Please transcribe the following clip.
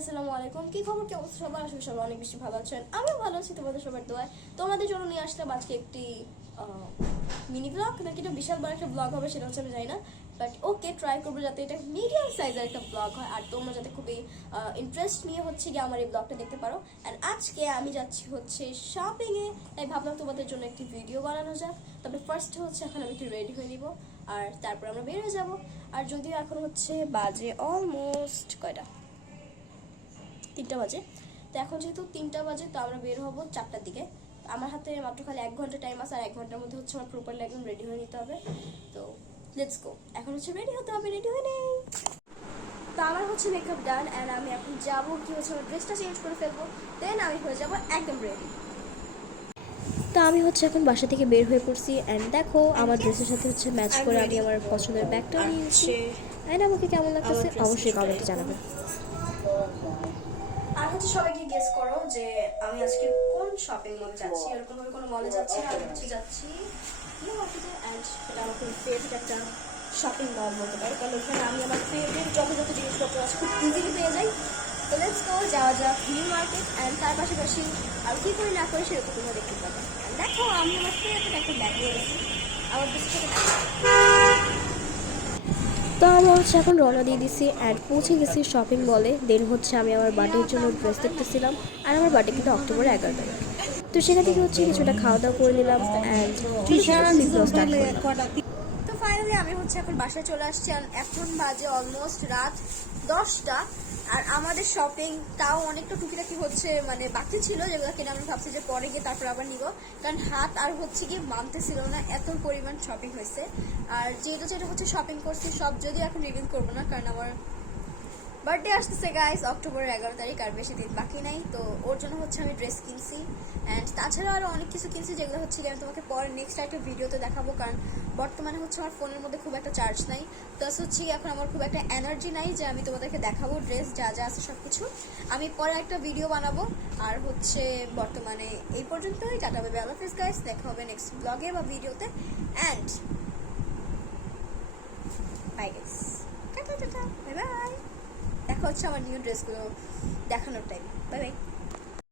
আসসালামু আলাইকুম। কি খবর কি অবস্থা সবার আসলে সবাই অনেক বেশি ভালো আছেন। আমিও ভালো আছি, তোমাদের সবার দোয়ায়। তোমাদের জন্য নিয়ে আসলাম আজকে একটি মিনি ব্লগ নাকি এটা বিশাল বড় একটা ব্লগ হবে সেটা হচ্ছে আমি জানি না। বাট ওকে ট্রাই করব যাতে এটা মিডিয়াম সাইজের একটা ব্লগ হয়। আর তোমরা যাতে খুবই ইন্টারেস্ট নিয়ে হচ্ছে গিয়ে আমার এই ব্লগটা দেখতে পারো। অ্যান্ড আজকে আমি যাচ্ছি হচ্ছে শপিংয়ে তাই ভাবলাম তোমাদের জন্য একটি ভিডিও বানানো যাক। তবে ফার্স্ট হচ্ছে এখন আমি একটু রেডি হয়ে নিব। আর তারপর আমরা বের হয়ে যাব। আর যদিও এখন হচ্ছে বাজে অলমোস্ট কয়টা? তিনটা বাজে। তো এখন যেহেতু তিনটা বাজে তো আমরা বের হব চারটার দিকে। আমার হাতে মাত্র খালি এক ঘণ্টা টাইম আছে আর এক ঘণ্টার মধ্যে হচ্ছে আমার প্রপারলি একদম রেডি হয়ে নিতে হবে। তো লেটস গো এখন হচ্ছে রেডি হতে হবে রেডি হয়ে নেই। তো আমার হচ্ছে মেকআপ ডান অ্যান্ড আমি এখন যাব কি হচ্ছে আমার ড্রেসটা চেঞ্জ করে ফেলব। দেন আমি হয়ে যাব একদম রেডি তো আমি হচ্ছে এখন বাসা থেকে বের হয়ে পড়ছি অ্যান্ড দেখো আমার ড্রেসের সাথে হচ্ছে ম্যাচ করে আমি আমার পছন্দের ব্যাগটা নিয়েছি। অ্যান্ড আমাকে কেমন লাগতেছে অবশ্যই কমেন্টে জানাবেন আর হচ্ছে সবাইকে গেস করো যে আমি আজকে কোন শপিং মলে যাচ্ছি। এরকম ভাবে কোনো মলে যাচ্ছি না, আমি হচ্ছে যাচ্ছি অ্যান্ড এটা আমার ফেভারিট একটা শপিং মল বলতে পারি। কারণ ওখানে আমি আমার ফেভারিট যত যত জিনিসপত্র আছে, খুব ইজিলি পেয়ে যাই। তো লেটস গো যাওয়া যাক নিউ মার্কেট অ্যান্ড তার পাশাপাশি আর কি করি না করি সেরকম তোমরা দেখতে পাবে। দেখো, আমি আমার ফেভারিট একটা ব্যাগ নিয়ে গেছি আমার বেশি তো আমরা হচ্ছে এখন রওনা দিয়ে দিছি অ্যান্ড পৌঁছে গেছি শপিং মলে দেন হচ্ছে আমি আমার বার্থডের জন্য ড্রেস দেখতেছিলাম। আর আমার বার্থডে কিন্তু অক্টোবর এগারো তারিখ। তো সেখান থেকে হচ্ছে কিছুটা খাওয়া দাওয়া করে নিলাম অ্যান্ড তো ফাইনালি আমি হচ্ছে এখন বাসায় চলে আসছি। এখন বাজে অলমোস্ট রাত দশটা, আর আমাদের শপিং তাও অনেকটা টুকিটাকি হচ্ছে মানে বাকি ছিল যেগুলো কিনা আমি ভাবছি যে পরে গিয়ে তারপর আবার নিব। কারণ হাত আর হচ্ছে কি মানতেছিল না, এত পরিমাণ শপিং হয়েছে। আর যেটা যেটা হচ্ছে শপিং করছি, সব যদি এখন রিভিল করব না, কারণ আমার বার্থডে আসতেছে গাইস অক্টোবরের এগারো তারিখ, আর বেশি দিন বাকি নাই। তো ওর জন্য হচ্ছে আমি ড্রেস কিনছি তাছাড়া আরও অনেক কিছু কিনছি যেগুলো হচ্ছে যে আমি তোমাকে পরে নেক্সট একটা ভিডিওতে দেখাবো, কারণ বর্তমানে হচ্ছে আমার ফোনের মধ্যে খুব একটা চার্জ নাই। প্লাস হচ্ছে এখন আমার খুব একটা এনার্জি নাই যে আমি তোমাদেরকে দেখাবো ড্রেস যা যা আছে সব কিছু আমি পরে একটা ভিডিও বানাবো। আর হচ্ছে বর্তমানে এই পর্যন্তই, টাটা বেবি আল্লাহ হাফিজ গাইস দেখা হবে নেক্সট ব্লগে বা ভিডিওতে and bye guys tata tata, bye bye. দেখা হচ্ছে আমার নিউ ড্রেসগুলো দেখানোর টাইম বাই বাই।